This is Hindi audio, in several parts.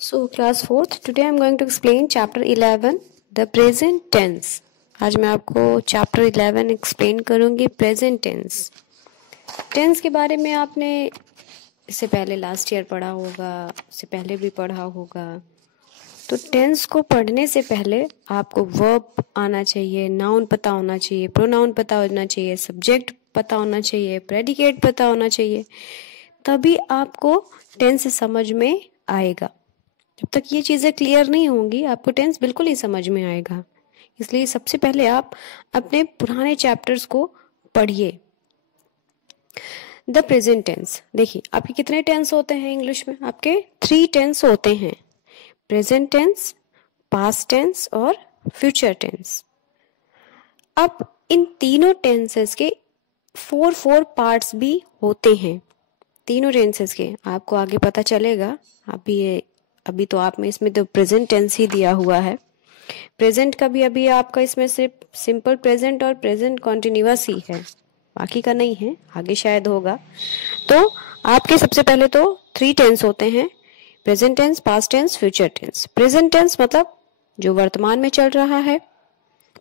So class 4th, today I am going to explain chapter 11, the present tense. आज मैं आपको chapter 11 explain करूँगी present tense. Tense के बारे में आपने इससे पहले लास्ट ईयर पढ़ा होगा, इससे पहले भी पढ़ा होगा. तो टेंस को पढ़ने से पहले आपको वर्ब आना चाहिए, नाउन पता होना चाहिए, प्रोनाउन पता होना चाहिए, सब्जेक्ट पता होना चाहिए, प्रेडिकेट पता होना चाहिए, तभी आपको टेंस समझ में आएगा. जब तक ये चीज़ें क्लियर नहीं होंगी आपको टेंस बिल्कुल ही समझ में आएगा. इसलिए सबसे पहले आप अपने पुराने चैप्टर्स को पढ़िए. द प्रेजेंट टेंस, देखिए आपके कितने टेंस होते हैं इंग्लिश में? आपके 3 टेंस होते हैं, प्रेजेंट टेंस, पास्ट टेंस और फ्यूचर टेंस. अब इन तीनों टेंसेस के 4 पार्ट्स भी होते हैं. तीनों टेंसेस के आपको आगे पता चलेगा. अभी तो आप में इसमें तो प्रेजेंट टेंस ही दिया हुआ है. प्रेजेंट का भी अभी आपका इसमें सिर्फ सिंपल प्रेजेंट और प्रेजेंट कॉन्टिन्यूअस ही है, बाकी का नहीं है, आगे शायद होगा. तो आपके सबसे पहले तो 3 टेंस होते हैं, present tense, past tense, future tense. Present tense मतलब जो वर्तमान में चल रहा है,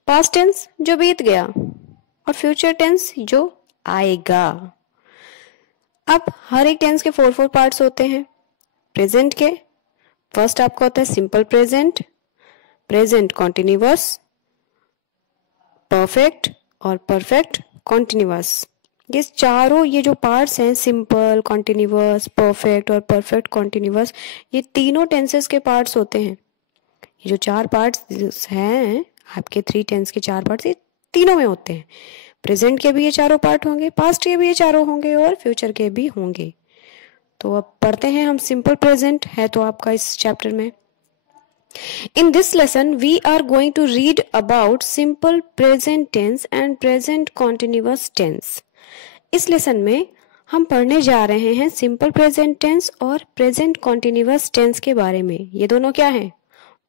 पास्ट टेंस जो बीत गया और फ्यूचर टेंस जो आएगा. अब हर एक टेंस के 4 पार्ट्स होते हैं. प्रेजेंट के फर्स्ट आपका होता है simple present, present continuous, perfect और परफेक्ट कॉन्टिन्यूअस. ये चारों ये जो पार्ट्स हैं, सिंपल, कॉन्टिन्यूअस, परफेक्ट और परफेक्ट कॉन्टिन्यूअस, ये तीनों टेंसेस के पार्ट्स होते हैं. ये जो 4 पार्ट्स हैं आपके 3 टेंस के 4 पार्ट्स, ये तीनों में होते हैं. प्रेजेंट के भी ये चारों पार्ट होंगे, पास्ट के भी ये चारों होंगे और फ्यूचर के भी होंगे. तो अब पढ़ते हैं हम. सिंपल प्रेजेंट है तो आपका इस चैप्टर में. In this lesson we are going to read about simple present tense and present continuous tense. इस लेसन में हम पढ़ने जा रहे हैं सिंपल प्रेजेंट टेंस और प्रेजेंट कॉन्टिन्यूअस टेंस के बारे में. ये दोनों क्या हैं?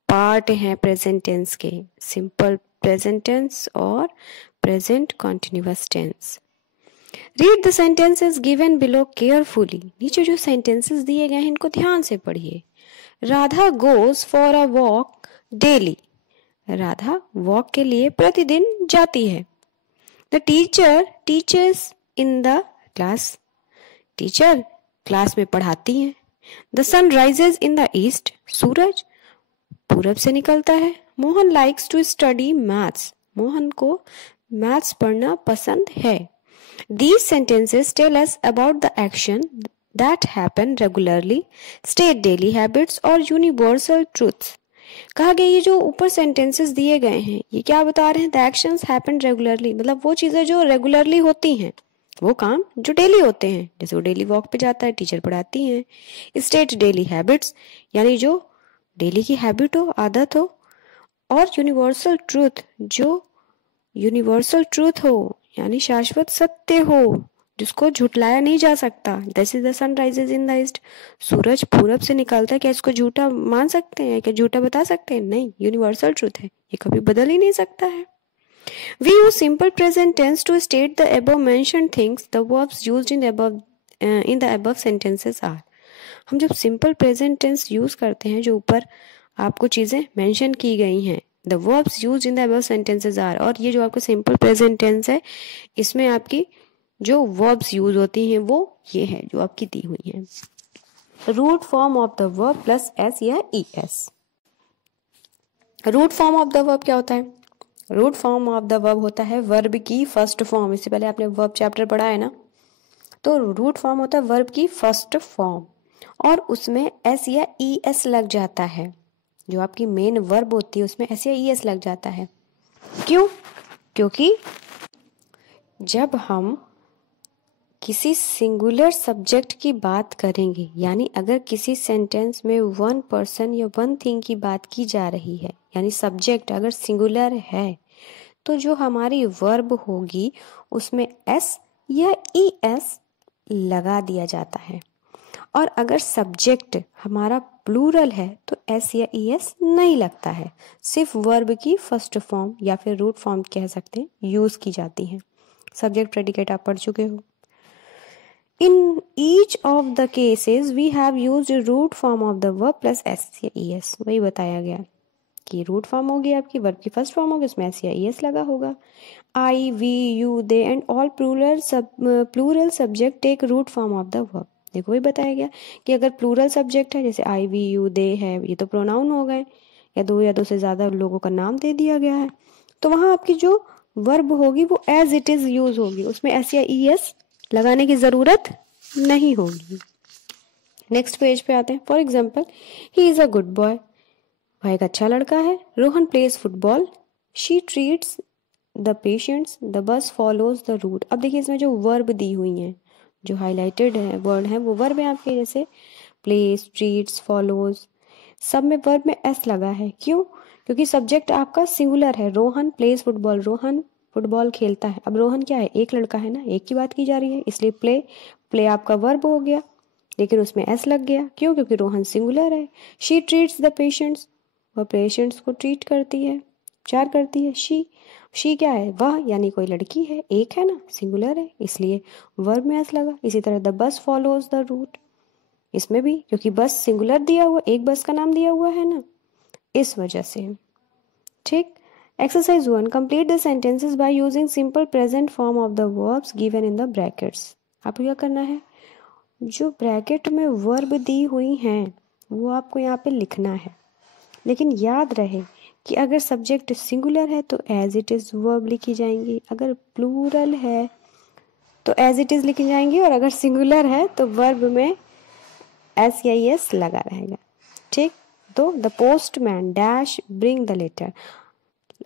पार्ट हैं प्रेजेंट टेंस के, सिंपल प्रेजेंट टेंस और present continuous tense. Read the sentences given below carefully. नीचे जो सेंटेंसेस दिए गए हैं इनको ध्यान से पढ़िए. Radha goes for a walk daily. Radha walk के लिए प्रतिदिन जाती है. The teacher teaches in the class. Teacher class में पढ़ाती हैं. The sun rises in the east. सूरज पूरब से निकलता है. Mohan likes to study maths. Mohan को मैथ्स पढ़ना पसंद है. These sentences tell us about the action that happen regularly, state daily habits और universal truths. कहा गया ये जो ऊपर सेंटेंसेस दिए गए हैं ये क्या बता रहे हैं? The actions happen regularly, मतलब वो चीजें जो रेगुलरली होती हैं, वो काम जो डेली होते हैं. जैसे वो डेली वॉक पे जाता है, टीचर पढ़ाती हैं. स्टेट डेली हैबिट्स यानी जो डेली की हैबिट हो, आदत हो. और यूनिवर्सल ट्रूथ जो यूनिवर्सल ट्रूथ हो यानी शाश्वत सत्य हो जिसको झुटलाया नहीं जा सकता. This is the sun rises in the east. सूरज पूरब से निकलता है. क्या इसको झूठा मान सकते हैं? क्या झूठा बता सकते हैं? नहीं, यूनिवर्सल ट्रूथ है, ये कभी बदल ही नहीं सकता है. We use simple present tense to state the above mentioned things. The verbs used in the above sentences are. हम जब सिंपल प्रेजेंट टेंस यूज करते हैं, जो ऊपर आपको चीजें मेंशन की गई हैं, The verbs used in the above sentences are. और ये जो आपका सिंपल प्रेजेंट टेंस है इसमें आपकी जो verbs यूज होती हैं वो ये है जो आपकी दी हुई है. Root form of the verb plus S या ES. Root form of the verb क्या होता है? Root form of the verb होता है वर्ब की फर्स्ट फॉर्म. इससे पहले आपने वर्ब चैप्टर पढ़ा है ना, तो रूट फॉर्म होता है वर्ब की फर्स्ट फॉर्म और उसमें एस या ES लग जाता है. जो आपकी मेन वर्ब होती है उसमें एस या ES लग जाता है. क्यों? क्योंकि जब हम किसी सिंगुलर सब्जेक्ट की बात करेंगे, यानी अगर किसी सेंटेंस में 1 पर्सन या 1 थिंग की बात की जा रही है, यानी सब्जेक्ट अगर सिंगुलर है, तो जो हमारी वर्ब होगी उसमें एस या ES लगा दिया जाता है. और अगर सब्जेक्ट हमारा प्लूरल है तो एस या ES नहीं लगता है. सिर्फ वर्ब की फर्स्ट फॉर्म या फिर रूट फॉर्म कह सकते हैं यूज की जाती है. सब्जेक्ट प्रेडिकेट आप पढ़ चुके हो. In each of the cases we have used root form of the verb plus S या ई एस। वही बताया गया कि रूट फॉर्म होगी आपकी, वर्ब की फर्स्ट फॉर्म होगी, उसमें एस या ई एस लगा होगा। I, we, you, they and all plural subject take root form of the verb. देखो वही बताया गया कि अगर प्लूरल सब्जेक्ट है, जैसे आई, वी, यू, दे है, ये तो प्रोनाउन हो गए, या दो से ज़्यादा लोगों का नाम दे दिया गया है, तो वहाँ आपकी जो वर्ब होगी वो एज इट इज़ यूज होगी, उसमें एस या ई एस लगाने की ज़रूरत नहीं होगी। नेक्स्ट पेज पे आते हैं। For example, he is a good boy, वह एक अच्छा लड़का है। Rohan plays football, she treats the patients, the bus follows the route. अब देखिए इसमें जो वर्ब दी हुई हैं, जो हाईलाइटेड है वर्ड है, वो वर्ब है आपके, जैसे प्लेस, ट्रीट्स, फॉलोज, सब में वर्ब में एस लगा है। क्यों? क्योंकि सब्जेक्ट आपका सिंगुलर है। Rohan plays football, Rohan football खेलता है। अब रोहन क्या है? एक लड़का है ना, एक की बात की जा रही है, इसलिए प्ले आपका वर्ब हो गया, लेकिन उसमें एस लग गया। क्यों? क्योंकि रोहन सिंगुलर है। शी ट्रीट्स द पेशेंट्स, वह पेशेंट्स को ट्रीट करती है, उपचार करती है। शी क्या है? वह, यानी कोई लड़की है, एक है ना, सिंगुलर है, इसलिए वर्ब में एस लगा। इसी तरह the bus follows the root, इसमें भी क्योंकि बस सिंगुलर दिया हुआ, एक बस का नाम दिया हुआ है ना, इस वजह से। ठीक। Exercise 1, complete the sentences by using simple present form of the verbs given in the brackets. आपको क्या करना है? जो ब्रैकेट में वर्ब दी हुई हैं वो आपको यहाँ पे लिखना है, लेकिन याद रहे कि अगर सब्जेक्ट सिंगुलर है तो एज इट इज़ वर्ब लिखी जाएंगी, अगर प्लूरल है तो एज इट इज़ लिखी जाएंगी, और अगर सिंगुलर है तो वर्ब में एस या एस लगा रहेगा। ठीक। तो the postman dash bring the letter.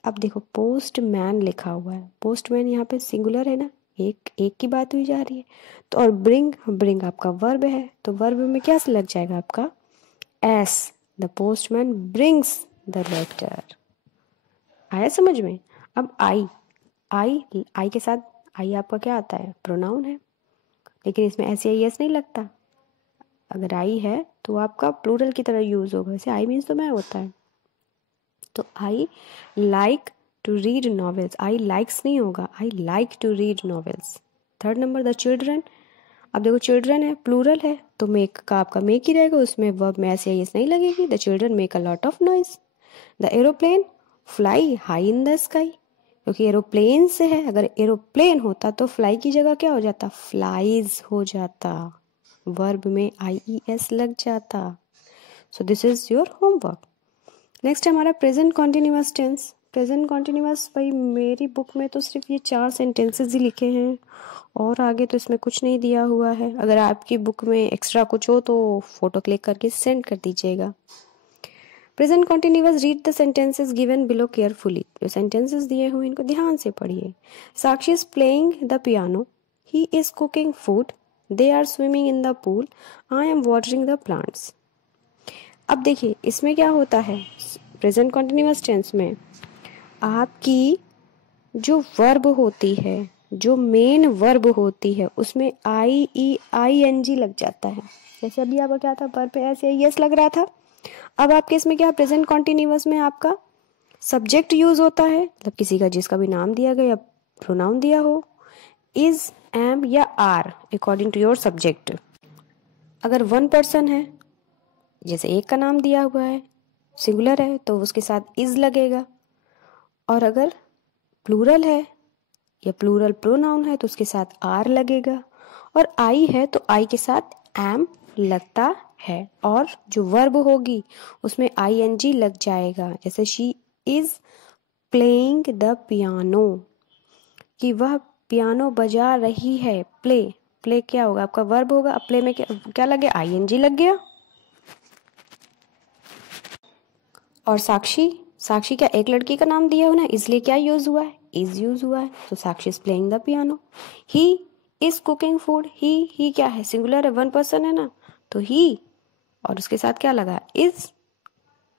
अब देखो पोस्टमैन लिखा हुआ है, पोस्टमैन यहाँ पे सिंगुलर है ना, एक की बात हुई जा रही है, तो और ब्रिंग आपका वर्ब है, तो वर्ब में क्या लग जाएगा आपका? S. The postman brings the letter. आया समझ में? अब आई के साथ, आई आपका क्या आता है? प्रोनाउन है, लेकिन इसमें एस या एस नहीं लगता। अगर आई है तो आपका प्लूरल की तरह यूज होगा, जैसे आई मीन्स तो मैं होता है। तो I like to read novels, I likes नहीं होगा, I like to read novels. Third number the children. अब देखो चिल्ड्रन है, प्लूरल है, तो मेक का आपका मेक ही रहेगा, उसमें वर्ब में ऐसे एस नहीं लगेगी। The children make a lot of noise. The aeroplane fly high in the sky, क्योंकि एरोप्लेन से है, अगर एरोप्लेन होता तो फ्लाई की जगह क्या हो जाता? फ्लाइज हो जाता, वर्ब में आई ई एस लग जाता। So this is your homework. Next है हमारा present continuous tense. Present continuous, भाई मेरी बुक में तो सिर्फ ये 4 सेंटेंसेस ही लिखे हैं, और आगे तो इसमें कुछ नहीं दिया हुआ है। अगर आपकी बुक में एक्स्ट्रा कुछ हो तो फोटो क्लिक करके सेंड कर दीजिएगा। Present continuous, read the sentences given below carefully. जो सेंटेंसेस दिए हुए इनको ध्यान से पढ़िए। Sakshi is playing the piano, he is cooking food, they are swimming in the pool, I am watering the plants. अब देखिए इसमें क्या होता है, प्रेजेंट कॉन्टिन्यूअस टेंस में आपकी जो वर्ब होती है, जो मेन वर्ब होती है, उसमें आई एन जी लग जाता है। जैसे अभी आपका क्या था, वर्ब पे ऐसे यस लग रहा था। अब आपके इसमें क्या, प्रेजेंट कॉन्टिन्यूअस में आपका सब्जेक्ट यूज होता है, मतलब किसी का जिसका भी नाम दिया गया या प्रोनाउन दिया हो, इज, एम या are according to your subject. अगर 1 पर्सन है, जैसे एक का नाम दिया हुआ है, सिंगुलर है, तो उसके साथ इज लगेगा, और अगर प्लूरल है या प्लूरल प्रोनाउन है तो उसके साथ आर लगेगा, और आई है तो आई के साथ एम लगता है, और जो वर्ब होगी उसमें आई एन जी लग जाएगा। जैसे she is playing the piano, कि वह पियानो बजा रही है। प्ले क्या होगा आपका? वर्ब होगा। अब प्ले में क्या लगे? आई एन जी लग गया। और साक्षी क्या एक लड़की का नाम दिया हो ना, इसलिए क्या यूज हुआ है? इज यूज हुआ है। तो Sakshi is playing the piano. He is cooking food, he क्या है? सिंगुलर है, 1 पर्सन है ना, तो ही, और उसके साथ क्या लगा? इज,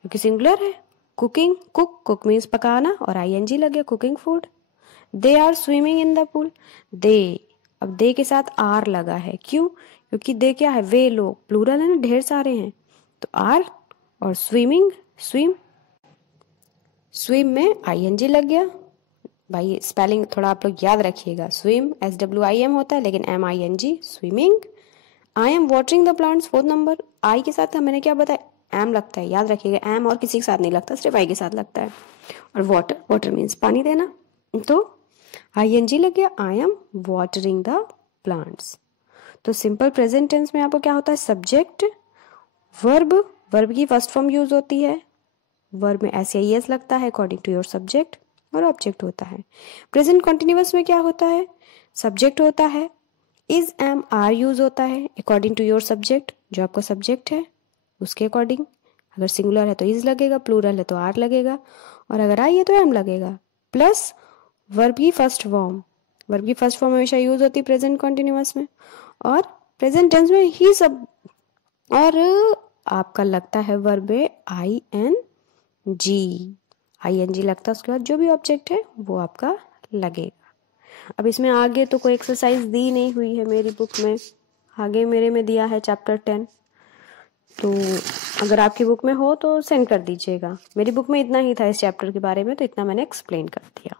क्योंकि सिंगुलर है। कुकिंग, कुक मीन्स पकाना, और आई एन जी लग गया, cooking food. They are swimming in the pool, they, अब दे के साथ आर लगा है। क्यों? क्योंकि दे क्या है? वे लोग, प्लूरल है ना, ढेर सारे हैं, तो आर, और स्विमिंग, स्विम में आई एन जी लग गया, भाई स्पेलिंग थोड़ा आप लोग याद रखिएगा, स्विम SWIM होता है, लेकिन MING swimming. I am watering the plants, 4th number, I के साथ मैंने क्या बताया, एम लगता है, याद रखिएगा, एम और किसी के साथ नहीं लगता, सिर्फ आई के साथ लगता है। और वाटर, वाटर मीन्स पानी देना, तो ING लग गया, आई एम वाटरिंग द प्लांट्स। तो सिंपल प्रेजेंट टेंस में आपको क्या होता है, सब्जेक्ट, वर्ब, वर्ब की फर्स्ट फॉर्म यूज होती है, वर्ब में SAES लगता है अकॉर्डिंग टू योर सब्जेक्ट, और ऑब्जेक्ट होता है। प्रेजेंट कॉन्टिन्यूअस में क्या होता है, सब्जेक्ट होता है, इज एम आर यूज होता है अकॉर्डिंग टू योर सब्जेक्ट, जो आपका सब्जेक्ट है उसके अकॉर्डिंग। अगर सिंगुलर है तो इज लगेगा, प्लूरल है तो आर लगेगा, और अगर आई है तो एम लगेगा। प्लस वर्ब की फर्स्ट फॉर्म, वर्ब की फर्स्ट फॉर्म हमेशा यूज होती है प्रेजेंट कॉन्टिन्यूअस में, और प्रेजेंट टेंस में ही सब, और आपका लगता है वर्ब में ING लगता है, उसके बाद जो भी ऑब्जेक्ट है वो आपका लगेगा। अब इसमें आगे तो कोई एक्सरसाइज दी नहीं हुई है मेरी बुक में, आगे मेरे में दिया है चैप्टर 10, तो अगर आपकी बुक में हो तो सेंड कर दीजिएगा। मेरी बुक में इतना ही था इस चैप्टर के बारे में, तो इतना मैंने एक्सप्लेन कर दिया।